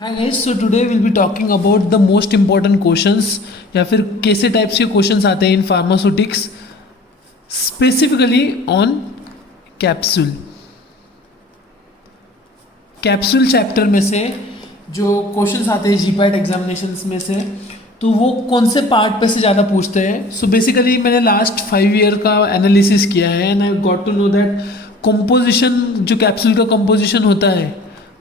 Hi guys, so today will be talking about the most important questions या फिर कैसे types के questions आते हैं in pharmaceutics, specifically on capsule. Capsule chapter में से जो क्वेश्चंस आते हैं जीपैट एग्जामिनेशंस में से, तो वो कौन से पार्ट पे से ज़्यादा पूछते हैं। सो बेसिकली मैंने लास्ट 5 ईयर का एनालिसिस किया है and I got to know that composition, जो कैप्सूल का कंपोजिशन होता है,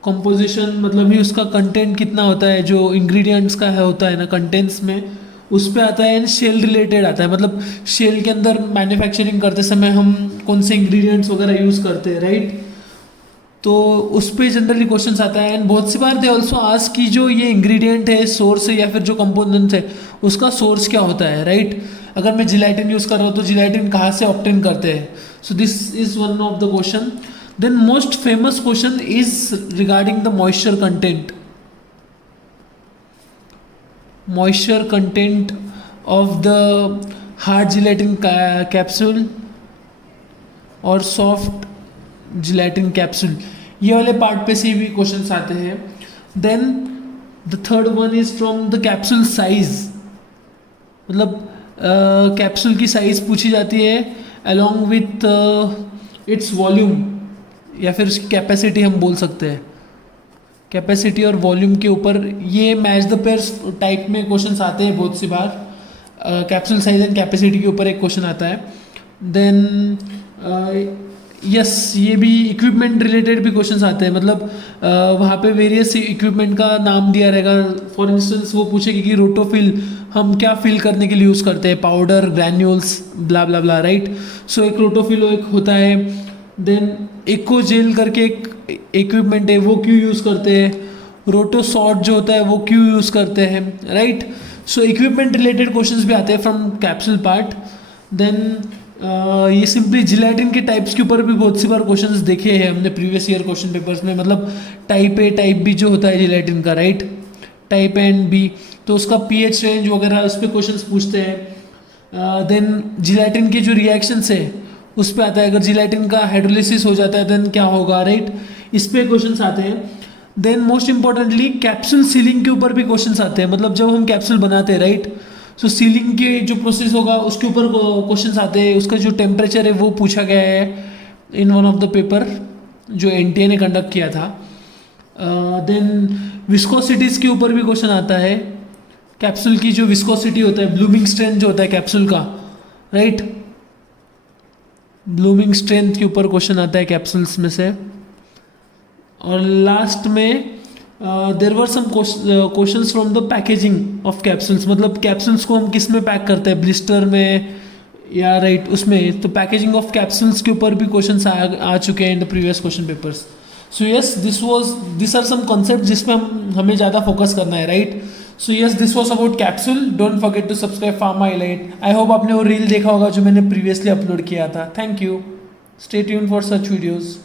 कंपोजिशन मतलब ही उसका कंटेंट कितना होता है, जो इंग्रेडिएंट्स का है होता है ना कंटेंट्स में, उस पे आता है। एंड शेल रिलेटेड आता है, मतलब शेल के अंदर मैन्युफैक्चरिंग करते समय हम कौन से इंग्रेडिएंट्स वगैरह यूज़ करते हैं, राइट। तो उस पे जनरली क्वेश्चंस आता है। एंड बहुत सी बार दे ऑल्सो आस्क कि जो ये इंग्रेडिएंट है, सोर्स है या फिर जो कंपोनेंट्स है, उसका सोर्स क्या होता है, राइट। अगर मैं जिलेटिन यूज़ कर रहा हूँ तो जिलेटिन कहाँ से ऑब्टेन करते हैं। So this is one of the question. Then most famous question is regarding the moisture content. Moisture content of the hard gelatin capsule और soft gelatin capsule, ये वाले पार्ट पे से भी क्वेश्चंस आते हैं। Then the third one is from the capsule size, मतलब capsule की साइज पूछी जाती है along with its volume या फिर उसकी कैपेसिटी हम बोल सकते हैं। कैपेसिटी और वॉल्यूम के ऊपर ये मैच द पेयर्स टाइप में क्वेश्चंस आते हैं बहुत सी बार। कैप्सूल साइज एंड कैपेसिटी के ऊपर एक क्वेश्चन आता है। देन यस, ये भी इक्विपमेंट रिलेटेड भी क्वेश्चंस आते हैं, मतलब वहाँ पे वेरियस इक्विपमेंट का नाम दिया रहेगा। फॉर इंस्टेंस वो पूछेगी कि रोटोफिल हम क्या फिल करने के लिए यूज़ करते हैं, पाउडर, ग्रैन्यूल्स, ब्ला ब्ला ब्ला, राइट। सो एक रोटोफिल एक होता है। देन एको जेल करके एक इक्विपमेंट है, वो क्यों यूज़ करते हैं। रोटो सॉर्ट जो होता है वो क्यों यूज़ करते हैं, राइट। सो इक्विपमेंट रिलेटेड क्वेश्चंस भी आते हैं फ्रॉम कैप्सूल पार्ट। देन ये सिंपली जिलेटिन के टाइप्स के ऊपर भी बहुत सी बार क्वेश्चंस देखे हैं हमने प्रीवियस ईयर क्वेश्चन पेपर्स में, मतलब टाइप ए टाइप बी जो होता है जिलेटिन का, right. Type A and B, तो उसका पीएच रेंज वगैरह उस पर क्वेश्चंस पूछते हैं। देन जिलेटिन के जो रिएक्शंस है उस पे आता है, अगर जिलेटिन का हाइड्रोलिसिस हो जाता है देन क्या होगा, राइट। इस पे क्वेश्चंस आते हैं। Then most importantly capsule sealing के ऊपर भी क्वेश्चंस आते हैं, मतलब जब हम कैप्सूल बनाते हैं, राइट। सो सीलिंग के जो प्रोसेस होगा उसके ऊपर क्वेश्चंस आते हैं। उसका जो टेम्परेचर है वो पूछा गया है in one of the paper जो एनटीए ने कंडक्ट किया था। देन विस्कोसिटीज़ के ऊपर भी क्वेश्चन आता है। कैप्सूल की जो विस्कोसिटी होता है, ब्लूमिंग स्ट्रेंथ जो होता है कैप्सूल का, राइट। ब्लूमिंग स्ट्रेंथ के ऊपर क्वेश्चन आता है कैप्सूल्स में से। और लास्ट में there were some questions from the packaging of capsules, मतलब कैप्सूल्स को हम किस में पैक करते हैं, ब्लिस्टर में या राइट उसमें। तो पैकेजिंग ऑफ कैप्सूल्स के ऊपर भी क्वेश्चंस आ चुके हैं in the previous question papers. So yes, this are some concept जिसमें हमें ज़्यादा फोकस करना है, right. So yes, this was about capsule. Don't forget to subscribe Pharma Highlight. I hope आपने वो रील देखा होगा जो मैंने प्रीवियसली अपलोड किया था। Thank you, stay tuned for such videos.